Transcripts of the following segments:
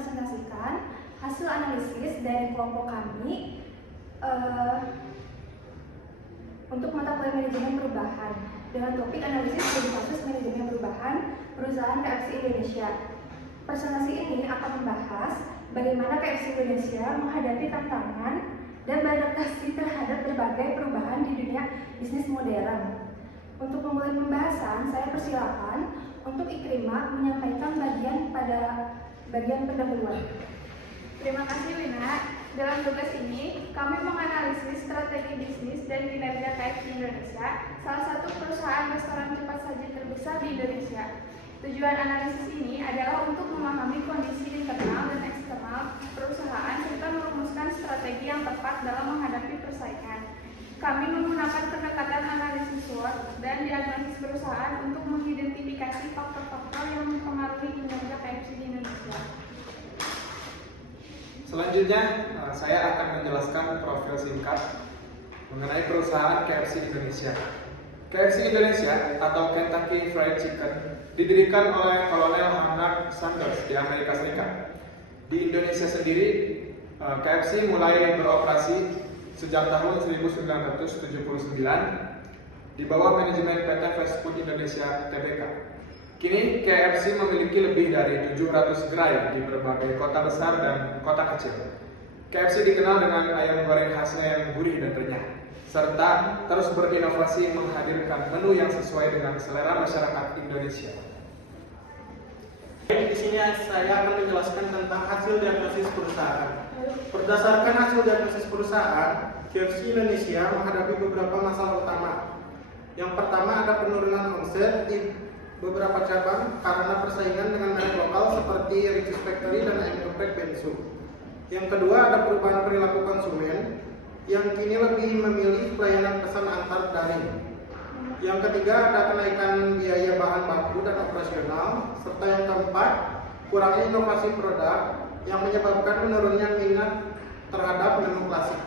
mempresentasikan hasil analisis dari kelompok kami untuk mata kuliah manajemen perubahan dengan topik analisis studi kasus manajemen perubahan perusahaan KFC Indonesia. Presentasi ini akan membahas bagaimana KFC Indonesia menghadapi tantangan dan beradaptasi terhadap berbagai perubahan di dunia bisnis modern. Untuk memulai pembahasan, saya persilakan untuk Ikrimah menyampaikan bagian pendahuluan. Terima kasih Wina. Dalam tugas ini, kami menganalisis strategi bisnis dan kinerja KFC Indonesia, salah satu perusahaan restoran cepat saji terbesar di Indonesia. Tujuan analisis ini adalah untuk memahami kondisi internal dan eksternal perusahaan serta merumuskan strategi yang tepat dalam menghadapi persaingan. Kami menggunakan pendekatan analisis SWOT dan diagnosis perusahaan untuk mengidentifikasi faktor-faktor yang mempengaruhi kinerja KFC di Indonesia. Selanjutnya, saya akan menjelaskan profil singkat mengenai perusahaan KFC Indonesia. KFC Indonesia atau Kentucky Fried Chicken didirikan oleh Kolonel Hannah Sanders di Amerika Serikat. Di Indonesia sendiri, KFC mulai beroperasi sejak tahun 1979 di bawah manajemen PT Fast Food Indonesia Tbk. Kini KFC memiliki lebih dari 700 gerai di berbagai kota besar dan kota kecil. KFC dikenal dengan ayam goreng khasnya yang gurih dan renyah, serta terus berinovasi menghadirkan menu yang sesuai dengan selera masyarakat Indonesia. Di sini saya akan menjelaskan tentang hasil diagnosis perusahaan. Berdasarkan hasil diagnosis perusahaan, KFC Indonesia menghadapi beberapa masalah utama. Yang pertama ada penurunan omset di beberapa cabang karena persaingan dengan merek lokal seperti Richeese Factory dan ayam geprek Bensu. Yang kedua ada perubahan perilaku konsumen yang kini lebih memilih pelayanan pesan antar daring. Yang ketiga ada kenaikan biaya bahan baku dan operasional, serta yang keempat kurangnya inovasi produk yang menyebabkan menurunnya minat terhadap menu klasik.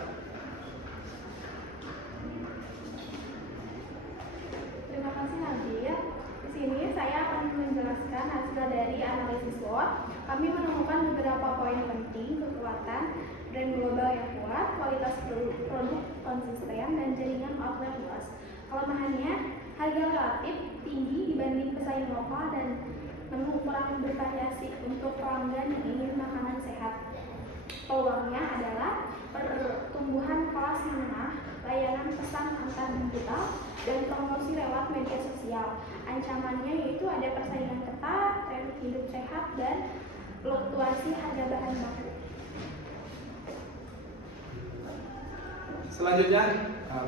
Terima kasih Nadia. Di sini saya akan menjelaskan hasil dari analisis SWOT. Kami menemukan beberapa poin penting: kekuatan brand global yang kuat, kualitas produk konsisten, dan jaringan outlet luas. Kelemahannya, harga relatif tinggi dibanding pesaing lokal dan menu kurang bervariasi untuk pelanggan yang ingin makanan sehat. Peluangnya adalah pertumbuhan kelas menengah, layanan pesan antar digital, dan promosi lewat media sosial. Ancamannya yaitu ada persaingan ketat, tren hidup sehat, dan fluktuasi harga bahan baku. Selanjutnya,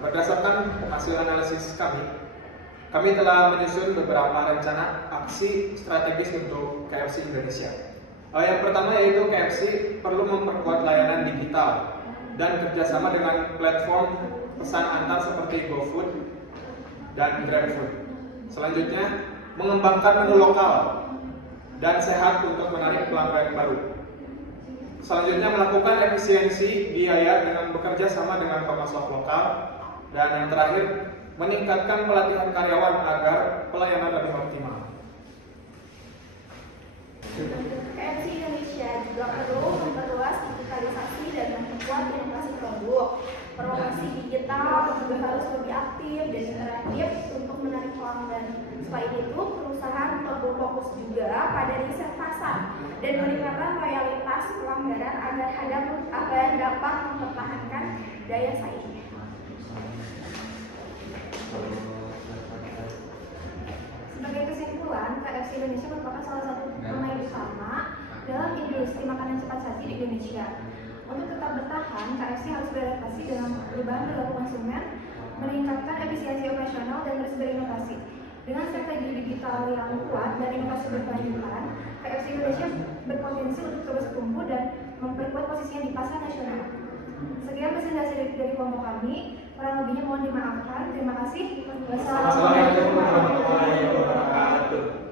berdasarkan hasil analisis kami telah menyusun beberapa rencana aksi strategis untuk KFC Indonesia. Yang pertama yaitu KFC perlu memperkuat layanan digital dan kerjasama dengan platform pesan antar seperti GoFood dan GrabFood. Selanjutnya, mengembangkan menu lokal dan sehat untuk menarik pelanggan baru. Selanjutnya, melakukan efisiensi biaya dengan bekerja sama dengan pemasok lokal. Dan yang terakhir, meningkatkan pelatihan karyawan agar pelayanan lebih optimal. KFC Indonesia juga perlu memperluas digitalisasi dan memperkuat inovasi produk. Promosi digital juga harus lebih aktif dan interaktif untuk menarik pelanggan. Selain itu, perusahaan perlu fokus juga pada riset pasar dan meningkatkan loyalitas pelanggan agar dapat mempertahankan daya saing. Sebagai kesimpulan, KFC Indonesia merupakan salah satu pemain utama dalam industri makanan cepat saji di Indonesia. Untuk tetap bertahan, KFC harus beradaptasi dengan perubahan perilaku konsumen, meningkatkan efisiensi operasional, dan terus berinovasi. Dengan strategi digital yang kuat dan inovasi berkelanjutan, KFC Indonesia berpotensi untuk terus tumbuh dan memperkuat posisinya di pasar nasional. Sekian presentasi dari kelompok kami. Kurang lebihnya mohon dimaafkan. Terima kasih. Wassalamualaikum warahmatullahi wabarakatuh.